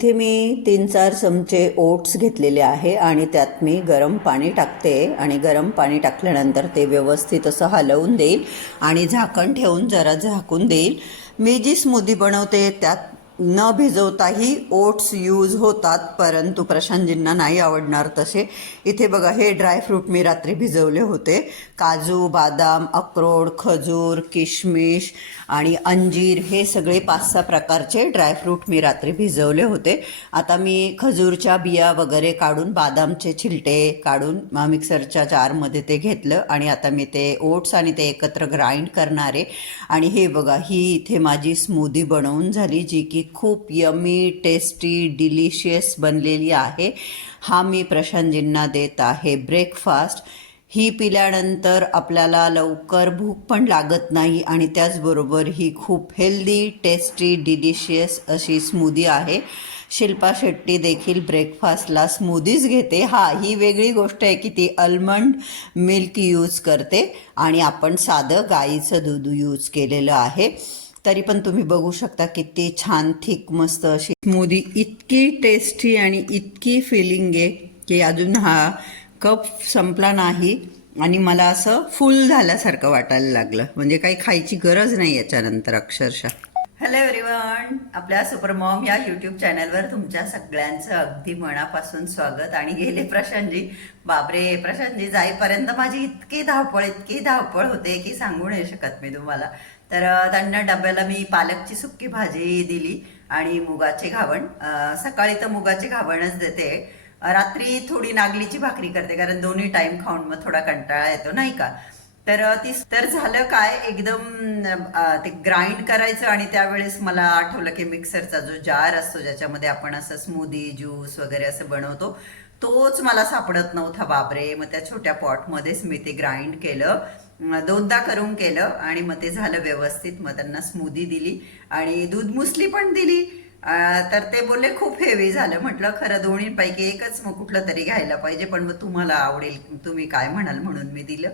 इथे मी तीन चार चमचे ओट्स घेतलेले आहे आणि त्यात मी गरम पाणी टाकते. आणि गरम पाणी टाकल्यानंतर ते व्यवस्थित असं हलवून देईल आणि झाकण ठेवून जरा झाकून देईल. मी जी स्मूदी बनवते त्यात न भिजवताही ओट्स यूज होतात परंतु प्रशांतजींना नाही आवडणार तसे. इथे बघा हे ड्रायफ्रूट मी रात्री भिजवले होते. काजू बादाम अक्रोड खजूर किशमिश आणि अंजीर हे सगळे पाच सहा प्रकारचे ड्रायफ्रूट मी रात्री भिजवले होते. आता मी खजूरच्या बिया वगैरे काढून बादामचे छिलटे काढून मिक्सरच्या जारमध्ये ते घेतलं आणि आता मी ते ओट्स आणि ते एकत्र ग्राइंड करणार. आहे आणि हे बघा ही इथे माझी स्मूदी बनवून झाली जी की खूप यमी टेस्टी डिलिशियस बनलेली आहे. हा मी प्रशांतजींना देत आहे ब्रेकफास्ट. ही पिल्यानंतर आपल्याला लवकर भूक पण लागत नाही आणि त्याचबरोबर ही खूप हेल्दी टेस्टी डिलिशियस अशी स्मूदी आहे. शिल्पा शेट्टी देखील ब्रेकफास्टला स्मूदीज घेते. हा ही वेगळी गोष्ट आहे की ती अल्मंड मिल्क यूज करते आणि आपण साधं गाईचं दूध यूज केलेलं आहे. तरी पण तुम्ही बघू शकता किती छान थिक मस्त अशी स्मूदी. इतकी टेस्टी आणि इतकी फिलिंग आहे की अजून हा कप संपला नाही आणि मला असं फुल झाल्यासारखं वाटायला लागलं. म्हणजे काही खायची गरज नाही याच्यानंतर अक्षरशः. हॅलो एव्हरीवन आपल्या सुपरमॉम या यूट्यूब चॅनलवर तुमच्या सगळ्यांचं अगदी मनापासून स्वागत. आणि गेले प्रशांतजी. बापरे प्रशांतजी जाईपर्यंत माझी इतकी धावपळ इतकी धावपळ होते की सांगू नाही शकत मी तुम्हाला. तर त्यांना डब्याला मी पालकची सुक्की भाजी दिली आणि मुगाचे घावण. सकाळी तर मुगाचे घावणच देते. रात्री थोडी नागलीची भाकरी करते कारण दोन्ही टाइम खाऊन मग थोडा कंटाळा येतो नाही का? तर ती तर झालं काय? एकदम ते ग्राइंड करायचं आणि त्यावेळेस मला आठवलं की मिक्सरचा जो जार असतो ज्याच्यामध्ये आपण असं स्मूदी ज्यूस वगैरे असं बनवतो तोच मला सापडत नव्हता. बापरे! मग त्या छोट्या पॉटमध्येच मी ते ग्राइंड केलं. दोनदा करून केलं आणि मग ते झालं व्यवस्थित. मग त्यांना स्मूदी दिली आणि दूध मुसली पण दिली. तर ते बोलले खूप हेवी झालं. म्हटलं खरं दोन्हीपैकी एकच मग कुठलं तरी घ्यायला पाहिजे पण मग तुम्हाला आवडेल. तुम्ही काय म्हणाल म्हणून मी दिलं.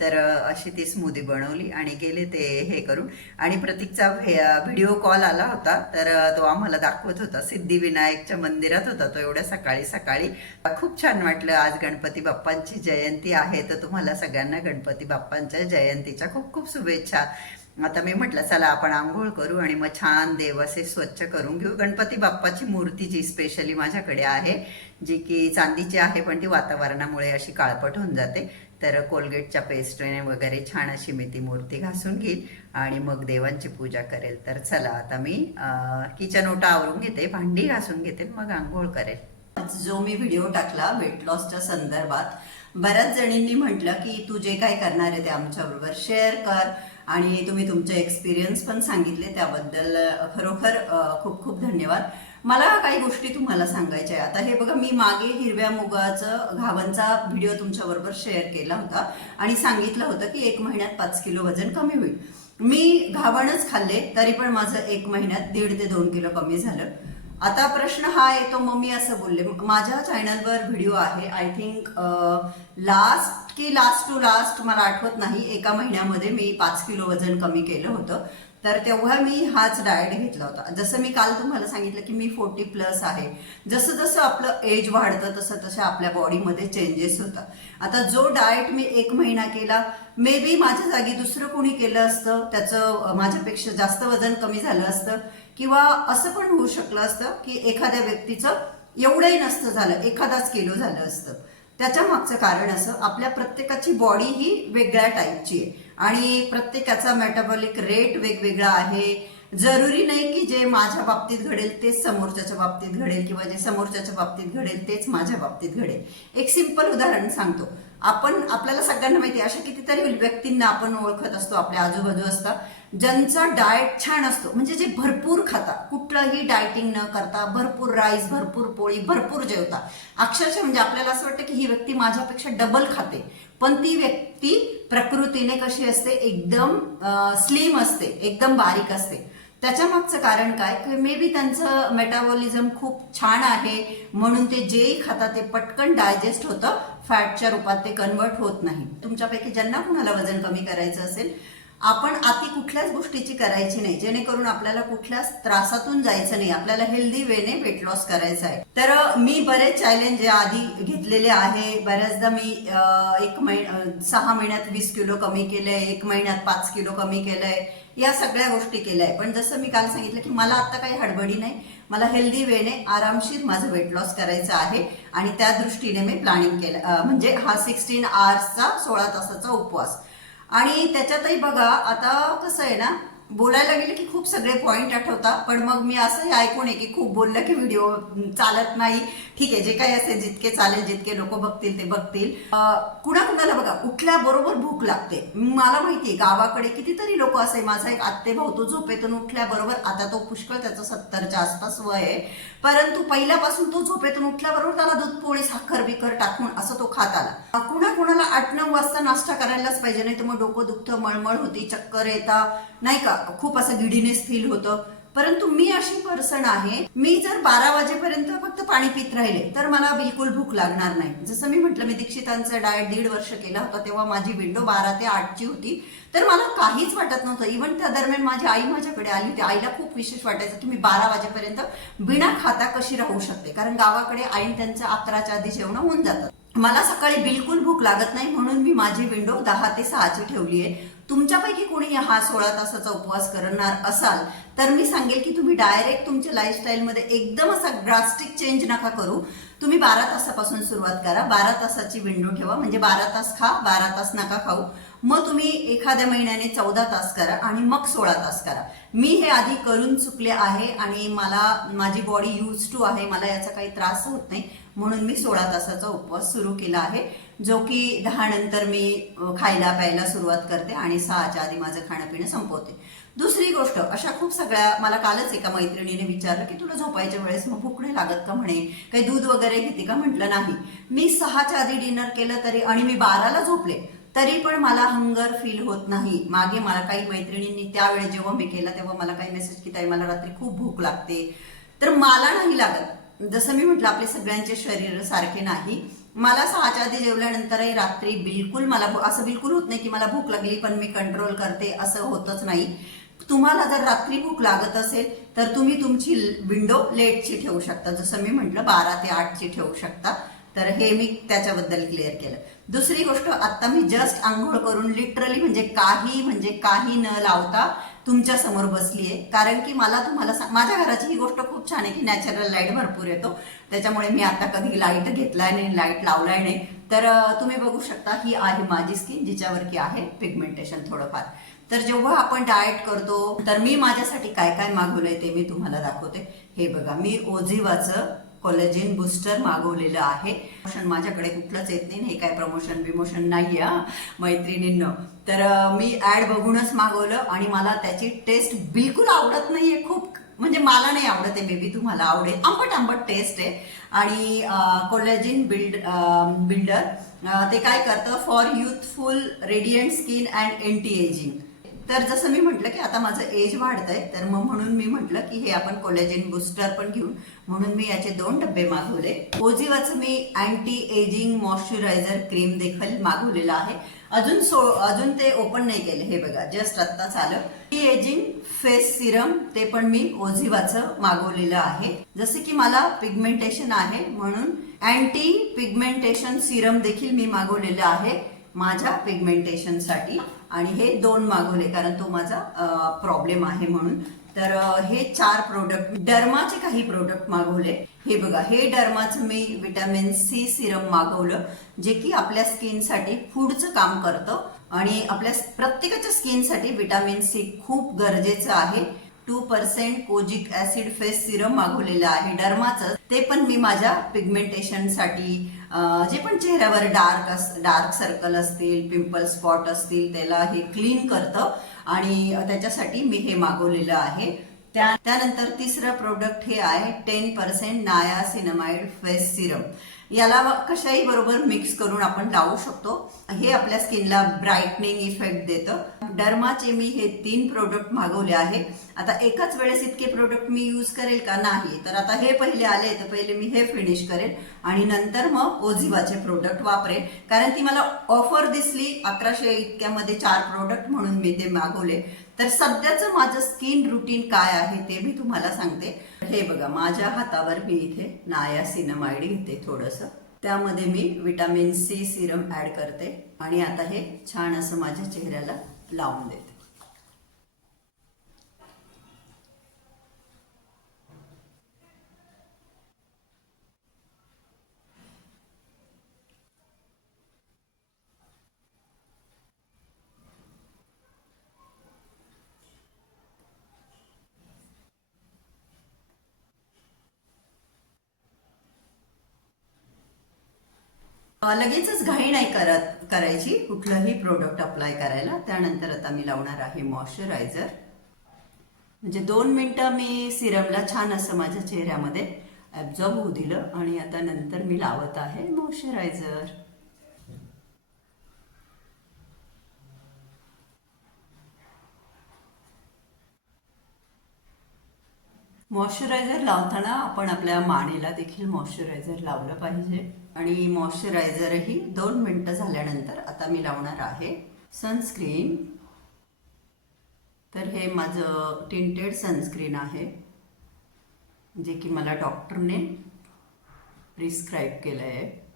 तर अशी ती स्मूदी बनवली आणि गेले ते हे करून. आणि प्रतीकचा व्हिडिओ कॉल आला होता. तर तो आम्हाला दाखवत होता. सिद्धिविनायकच्या मंदिरात होता तो एवढ्या सकाळी सकाळी. खूप छान वाटलं. आज गणपती बाप्पांची जयंती आहे तर तुम्हाला सगळ्यांना गणपती बाप्पांच्या जयंतीच्या खूप खूप शुभेच्छा. आता मी म्हटलं चला आपण आंघोळ करू आणि मग छान देव असे स्वच्छ करून घेऊ. गणपती बाप्पाची मूर्ती जी स्पेशली माझ्याकडे आहे जी की चांदीची आहे पण ती वातावरणामुळे अशी काळपट होऊन जाते. तर कोलगेटच्या पेस्टने वगैरे छान अशी मी ती मूर्ती घासून घेईल आणि मग देवांची पूजा करेल. तर चला आता मी किचन ओटा आवरून घेते भांडी घासून घेते मग आंघोळ करेल. जो मी व्हिडिओ टाकला वेट लॉसच्या संदर्भात बऱ्याच जणींनी म्हटलं की तू जे काय करणार आहे ते आमच्याबरोबर शेअर कर आणि तुम्ही तुमचे एक्सपिरियन्स पण सांगितले त्याबद्दल खरोखर खूप खूप धन्यवाद. मला काही गोष्टी तुम्हाला सांगायच्या आहे आता हे बघा मी मागे हिरव्या मुगाचं घावणचा व्हिडिओ तुमच्याबरोबर शेअर केला होता आणि सांगितलं होतं की एक महिन्यात पाच किलो वजन कमी होईल. मी घावणच खाल्ले तरी पण माझं एक महिन्यात दीड ते दोन किलो कमी झालं. आता प्रश्न हा येतो मग मी असं बोलले. माझ्या चॅनलवर व्हिडिओ आहे. आय थिंक लास्ट की लास्ट टू लास्ट मला आठवत नाही. एका महिन्यामध्ये मी पाच किलो वजन कमी केलं होतं. तर तेव्हा मी हाच डाएट घेतला होता. जसं मी काल तुम्हाला सांगितलं की मी फोर्टी प्लस आहे. जसं जसं आपलं एज वाढतं तसं तसं आपल्या बॉडीमध्ये चेंजेस होतात. आता जो डाएट मी एक महिना केला मे बी माझ्या जागी दुसरं कोणी केलं असतं त्याचं माझ्यापेक्षा जास्त वजन कमी झालं असतं किंवा असं पण होऊ शकलं असतं की एखाद्या व्यक्तीचं एवढंही नसतं झालं एखादाच किलो झालं असतं. त्याच्या मागचं कारण असं आपल्या प्रत्येकाची बॉडी ही वेगळ्या टाईपची आहे. आणि प्रत्येकाचा मेटाबॉलिक रेट वेगवेगळा आहे. जरुरी नाही की जे माझ्या बाबतीत घडेल तेच समोरच्याच्या बाबतीत घडेल किंवा जे समोरच्याच्या बाबतीत घडेल तेच माझ्या बाबतीत घडेल. एक सिंपल उदाहरण सांगतो. आपण आपल्याला सगळ्यांना माहिती अशा कितीतरी व्यक्तींना आपण ओळखत असतो आपल्या आजूबाजू असतात ज्यांचा डाएट छान असतो. म्हणजे जे भरपूर खाता कुठलंही डायटिंग न करता भरपूर राईस भरपूर पोळी भरपूर जेवतात. अक्षरशः म्हणजे आपल्याला असं वाटतं की ही व्यक्ती माझ्यापेक्षा डबल खाते. पण ती व्यक्ती प्रकृतीने कशी असते? एकदम स्लिम असते एकदम बारीक असते. त्याच्या मागचं कारण काय? की मे बी त्यांचं मेटाबॉलिझम खूप छान आहे म्हणून ते जेही खातात ते पटकन डायजेस्ट होतं. फॅटच्या रूपात ते कन्वर्ट होत नाही. तुमच्यापैकी ज्यांना कुणाला वजन कमी करायचं असेल आपण अति कुठल्याच गोष्टीची करायची नाही. जेणेकरून आपल्याला कुठल्याच त्रासातून जायचं नाही. आपल्याला हेल्दी वेने वेट लॉस करायचं आहे. तर मी बरेच चॅलेंज आधी घेतलेले आहे. बऱ्याचदा मी एक महिन सहा महिन्यात वीस किलो कमी केलंय एक महिन्यात पाच किलो कमी केलंय. या सगळ्या गोष्टी केल्या आहे. पण जसं मी काल सांगितलं की मला आता काही हडबडी नाही. मला हेल्दी वेने आरामशीर माझं वेट लॉस करायचं आहे. आणि त्या दृष्टीने मी प्लॅनिंग केलं म्हणजे हा सिक्स्टीन आवर्सचा सोळा तासाचा उपवास. आणि त्याच्यातही बघा आता कसं आहे ना बोलायला गेले की खूप सगळे पॉईंट आठवतात पण मग मी असंही ऐकून आहे की खूप बोललं की व्हिडिओ चालत नाही. ठीक आहे जे काही असेल जितके चालेल जितके लोक बघतील ते बघतील. कुणाकुणाला बघा उठल्याबरोबर भूक लागते. मला माहितीये गावाकडे कितीतरी लोक असे माझा एक आत्ते भाऊ तो झोपेतून उठल्याबरोबर आता तो पुष्कळ त्याचं सत्तरच्या आसपास वय आहे. परंतु पहिल्यापासून तो झोपेतून उठल्याबरोबर त्याला दूध पोळी साखर बिकर टाकून असं तो खात आला. कुणा कुणाला आठ नऊ वाजता नाश्ता करायलाच पाहिजे नाही तर मग डोकं दुखतं मळमळ होती चक्कर येता नाही का? खूप असं गिडीनेस फील होतं. परंतु मी अशी पर्सन आहे मी जर बारा वाजेपर्यंत फक्त पाणी पित राहिले तर मला बिलकुल भूक लागणार नाही. जसं मी म्हटलं मी दीक्षितांचं डाएट दीड वर्ष केला होता तेव्हा माझी विंडो बारा ते आठची होती. तर मला काहीच वाटत नव्हतं. इव्हन त्या दरम्यान माझी आई माझ्याकडे आली. होती आईला खूप विशेष वाटायचं की मी बारा वाजेपर्यंत बिना खाता कशी राहू शकते? कारण गावाकडे आईन त्यांच्या अकराच्या आधी जेवण होऊन जातात मला सकाळी बिलकुल भूक लागत नाही म्हणून मी माझी विंडो दहा ते सहाची ठेवली आहे. तुमच्यापैकी कोणी हा सोळा तासाचा उपवास करणार असाल तर मी सांगेल की तुम्ही डायरेक्ट तुमच्या लाईफस्टाईलमध्ये एकदम असा ड्रास्टिक चेंज नका करू. तुम्ही बारा तासापासून सुरुवात करा. बारा तासाची विंडो ठेवा. म्हणजे बारा तास खा बारा तास नका खाऊ. मग तुम्ही एखाद्या महिन्याने चौदा तास करा आणि मग सोळा तास करा. मी हे आधी करून चुकले आहे आणि मला माझी बॉडी यूज टू आहे. मला याचा काही त्रास होत नाही. म्हणून मी सोळा तासाचा उपवास सुरू केला आहे जो की दहा नंतर मी खायला प्यायला सुरुवात करते आणि सहाच्या आधी माझं खाणं पिणं संपवते. दुसरी गोष्ट अशा खूप सगळ्या मला कालच एका मैत्रिणीने विचारलं की तुला झोपायच्या वेळेस मग भूक नाही लागत का म्हणे? काही दूध वगैरे घेते का? म्हटलं नाही. मी सहाच्या आधी डिनर केलं तरी आणि मी बाराला झोपले तरी पण मला हंगर फील होत नाही. मागे मला काही मैत्रिणींनी त्यावेळी जेव्हा मी केला तेव्हा मला काही मेसेज की ताई मला रात्री खूप भूक लागते. तर मला नाही लागत. जसं मी म्हटलं आपले सगळ्यांचे शरीर सारखे नाही. मला सहाच्या आधी जेवल्यानंतरही रात्री बिलकुल मला असं बिलकुल होत नाही की मला भूक लागली पण मी कंट्रोल करते असं होतच नाही. तुम्हाला जर रात्री भूक लागत असेल तर तुम्ही तुमची विंडो लेटची ठेवू शकता. जसं मी म्हटलं बारा ते आठची ठेवू शकता. तर हे मी त्याच्याबद्दल क्लिअर केलं. दुसरी गोष्ट आता मी जस्ट आंघोळ करून लिटरली म्हणजे काही म्हणजे काही न लावता तुमच्यासमोर आहे कारण की मला तुम्हाला माझ्या घराची ही गोष्ट खूप छान आहे की नॅचरल लाइट भरपूर येतो. त्याच्यामुळे मी आता कधी लाइट घेतलाय नाही लाइट लावलाय नाही. तर तुम्ही बघू शकता ही आहे माझी स्किन जिच्यावर की आहे पिगमेंटेशन थोडंफार. तर जेव्हा आपण डाएट करतो तर मी माझ्यासाठी काय काय मागवलंय ते मी तुम्हाला दाखवते. हे बघा मी ओझिवाचं कॉलेजिन बूस्टर मागवलेलं आहे. प्रमोशन माझ्याकडे कुठलंच येत नाही हे काय प्रमोशन बिमोशन नाही हा मैत्रिणींनं. तर मी ऍड बघूनच मागवलं आणि मला त्याची टेस्ट बिलकुल आवडत नाहीये खूप म्हणजे मला नाही आवडत आहे बेबी तुम्हाला आवडेल. आंबट आंबट टेस्ट आहे. आणि कोलॅजिन बिल्ड बिल्डर ते काय करतं? For youthful radiant skin and anti ageing तर जसं मी म्हटलं की आता माझं एज वाढतंय तर मग म्हणून मी म्हटलं की हे आपण कोलेजिन बुस्टर पण घेऊन म्हणून मी याचे दोन डबे मागवले. ओझिवाचं मी अँटी एजिंग मॉइश्चरायझर क्रीम देखील मागवलेलं आहे. अजून सो अजून ते ओपन नाही केले. हे बघा जस्ट आत्ताच आलं टी एजिंग फेस सिरम ते पण मी ओझिवाचं मागवलेलं आहे. जसे की मला पिगमेंटेशन आहे म्हणून अँटी पिगमेंटेशन सिरम देखील मी मागवलेलं आहे माझ्या पिगमेंटेशनसाठी आणि हे दोन मागवले कारण तो माझा प्रॉब्लेम आहे म्हणून. तर हे चार प्रोडक्ट डर्माचे काही प्रोडक्ट मागवले. हे बघा हे डर्माचं मी विटॅमिन सी सिरम मागवलं जे की आपल्या स्किनसाठी फूडचं काम करतं. आणि आपल्या प्रत्येकाच्या स्किनसाठी विटॅमिन सी खूप गरजेचं आहे. Two percent kojic acid face serum मागवलेलं आहे. डर्माचं. ते पण मी माझ्या पिगमेंटेशनसाठी जे पण चेहऱ्यावर डार्क अस डार्क सर्कल असतील पिंपल स्पॉट असतील त्याला हे क्लीन करतं आणि त्याच्यासाठी मी हे मागवलेलं आहे. त्या त्यानंतर तिसरं प्रोडक्ट हे आहे टेन पर्सेंट नाया सिनेमाइड फेस सिरम. याला कशाही बरोबर मिक्स करून आपण लावू शकतो. हे आपल्या स्किनला ब्राईटनिंग इफेक्ट देतं. डर्माचे मी हे तीन प्रोडक्ट मागवले आहे. आता एकाच वेळेस इतके प्रोडक्ट मी यूज करेल का नाही? तर आता हे पहिले आले तर पहिले मी हे फिनिश करेल आणि नंतर मग ओझिवाचे प्रोडक्ट वापरेल कारण ती मला ऑफर दिसली अकराशे इतक्यामध्ये चार प्रोडक्ट म्हणून मी ते मागवले. तर सध्याचं माझं स्किन रुटीन काय आहे ते मी तुम्हाला सांगते. हे बघा माझ्या हातावर मी इथे नाया सिनमाइड घेते थोडंसं. त्यामध्ये मी विटामिन सी सिरम ॲड करते. आणि आता हे छान असं माझ्या चेहऱ्याला लावून लगेचच घाई नाही करत करायची. कुठलंही प्रोडक्ट अप्लाय करायला. त्यानंतर आता मी लावणार आहे मॉइश्चरायझर म्हणजे दोन मिनटं मी सिरमला छान असं माझ्या चेहऱ्यामध्ये ॲब्झॉर्ब होऊ दिलं आणि आता नंतर मी लावत आहे मॉइश्चरायझर मॉइश्चरायझर लावताना आपण आपल्या मानेला देखील मॉइश्चरायझर लावलं पाहिजे. आणि मॉइश्चरायझरही दोन मिनटं झाल्यानंतर आता मी लावणार आहे. सनस्क्रीन. तर हे माझं टिंटेड सनस्क्रीन आहे जे की मला डॉक्टरने प्रिस्क्राईब केलं आहे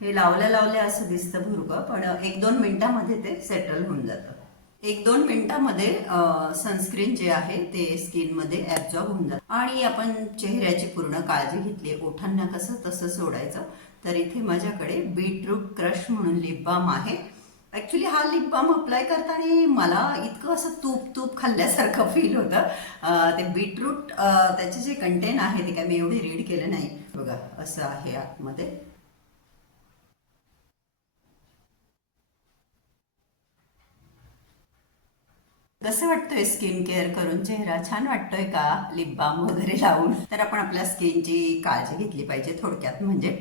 हे लावल्या लावल्या असं दिसतं भुरकं पण एक दोन मिनिटांमध्ये ते सेटल होऊन जातं. एक दोन मिनिटांमध्ये सनस्क्रीन जे आहे ते स्किनमध्ये ॲब्झॉर्ब होऊन जातं. आणि आपण चेहऱ्याची पूर्ण काळजी घेतली ओठांना कसं तसं सोडायचं तर इथे माझ्याकडे बीटरूट क्रश म्हणून लिप बाम आहे. ॲक्च्युली हा लिप बाम अप्लाय करताना मला इतकं असं तूप तूप खाल्ल्यासारखं फील होतं. ते बीटरूट त्याचे जे कंटेन आहे ते काय मी एवढे रीड केलं नाही. बघा असं आहे आतमध्ये. कसं वाटतंय स्किन केअर करून चेहरा छान वाटतोय का? लिप बाम वगैरे लावून. तर आपण आपल्या स्किनची काळजी घेतली पाहिजे थोडक्यात. म्हणजे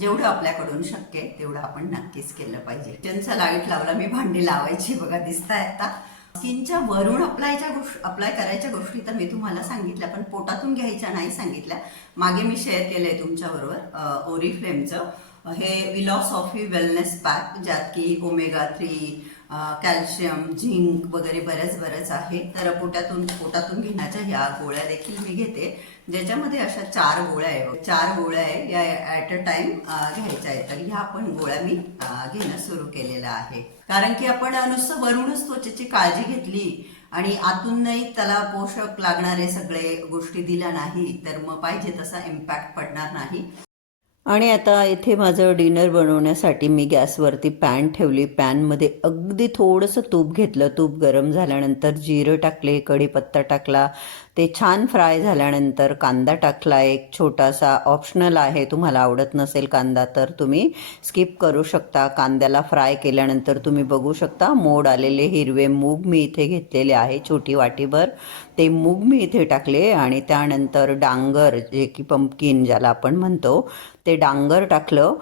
जेवढं आपल्याकडून शक्य आहे तेवढं आपण नक्कीच केलं पाहिजे. त्यांचा लाइट लावला मी भांडी लावायची बघा दिसताय आता. स्किनच्या वरून अप्लायच्या गोष्टी अप्लाय करायच्या गोष्टी तर मी तुम्हाला सांगितल्या पण पोटातून घ्यायच्या नाही सांगितल्या. मागे मी शेअर केलंय तुमच्याबरोबर ओरी फ्लेमचं हे विलॉसॉफी वेलनेस पॅक ज्यात की ओमेगा थ्री कॅल्शियम झिंक वगैरे बऱ्याच बऱ्याच आहे. तर पोटातून पोटातून घेण्याच्या ह्या गोळ्या देखील मी घेते. ज्याच्यामध्ये अशा चार गोळ्या आहे. चार गोळ्या आहे या ॲट अ टाइम घ्यायच्या आहेत. तर ह्या पण गोळ्या मी घेणं सुरू केलेलं आहे. कारण की आपण नुसतं वरूनच त्वचेची काळजी घेतली आणि आतूनही त्याला पोषक लागणारे सगळे गोष्टी दिल्या नाही तर मग पाहिजे तसा इम्पॅक्ट पडणार नाही. आणि आता इथे माझं डिनर बनवण्यासाठी मी गॅसवरती पॅन ठेवली. पॅनमध्ये अगदी थोडंसं तूप घेतलं. तूप गरम झाल्यानंतर जिरं टाकले कढीपत्ता टाकला. ते छान फ्राय झाल्यानंतर कांदा टाकला. एक छोटासा ऑप्शनल आहे. तुम्हाला आवडत नसेल कांदा तर तुम्ही स्किप करू शकता. कांद्याला फ्राय केल्यानंतर तुम्ही बघू शकता. मोड आलेले हिरवे मूग मी इथे घेतलेले आहे. छोटी वाटीभर. ते मूग मी इथे टाकले आणि त्यानंतर डांगर जे की पंपकिन ज्याला आपण म्हणतो ते डांगर टाकलं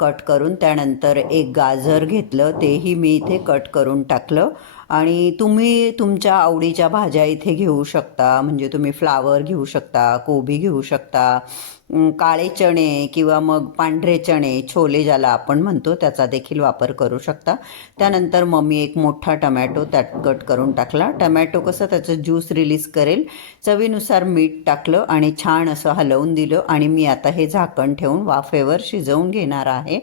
कट करून त्यानंतर एक गाजर घेतलं तेही मी इथे कट करून टाकलं. आणि तुम्ही तुमच्या आवडीच्या भाज्या इथे घेऊ शकता. म्हणजे तुम्ही फ्लावर घेऊ शकता कोबी घेऊ शकता काळे चणे किंवा मग पांढरे चणे छोले ज्याला आपण म्हणतो त्याचा देखील वापर करू शकता. त्यानंतर मग मी एक मोठा टमॅटो त्यात कट करून टाकला. टमॅटो कसं त्याचं ज्यूस रिलीज करेल? चवीनुसार मीठ टाकलं आणि छान असं हलवून दिलं आणि मी आता हे झाकण ठेवून वाफेवर शिजवून घेणार आहे.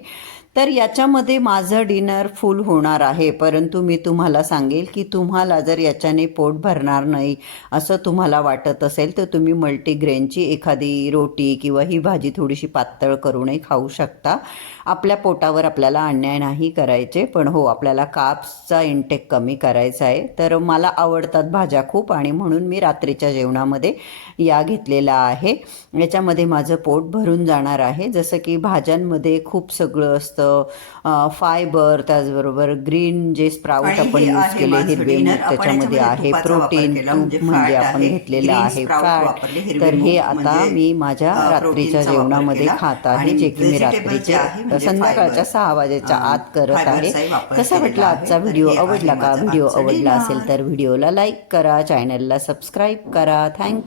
तर याच्यामध्ये माझं डिनर फुल होणार आहे. परंतु मी तुम्हाला सांगेल की तुम्हाला जर याच्याने पोट भरणार नाही असं तुम्हाला वाटत असेल तर तुम्ही मल्टीग्रेनची एखादी रोटी किंवा ही भाजी थोडीशी पातळ करूनही खाऊ शकता. आपल्या पोटावर आपल्याला अन्याय नाही करायचे पण हो आपल्याला काप्सचा इंटेक कमी करायचा आहे. तर मला आवडतात भाज्या खूप आणि म्हणून मी रात्रीच्या जेवणामध्ये या घेतलेला आहे. याच्यामध्ये माझं पोट भरून जाणार आहे. जसं की भाज्यांमध्ये खूप सगळं असतं फायबर त्याचबरोबर ग्रीन जे स्प्राऊट आपण यूज केले हिरवे. मूग त्याच्यामध्ये याच्यामध्ये आहे प्रोटीन केला, तूप म्हणजे म्हणजे आपण. घेतलेलं आहे फॅट तर हे आता म्हणजे, मी माझ्या रात्रीच्या जेवणामध्ये. खात आहे जे की मी vegetables जे रात्रीचे आहे म्हणजे संध्याकाळच्या. सहा वाजेच्या आत करत आहे कसा वाटला. आजचा व्हिडिओ आवडला का व्हिडिओ आवडला. असेल तर व्हिडिओला लाईक करा चॅनलला सबस्क्राईब करा थँक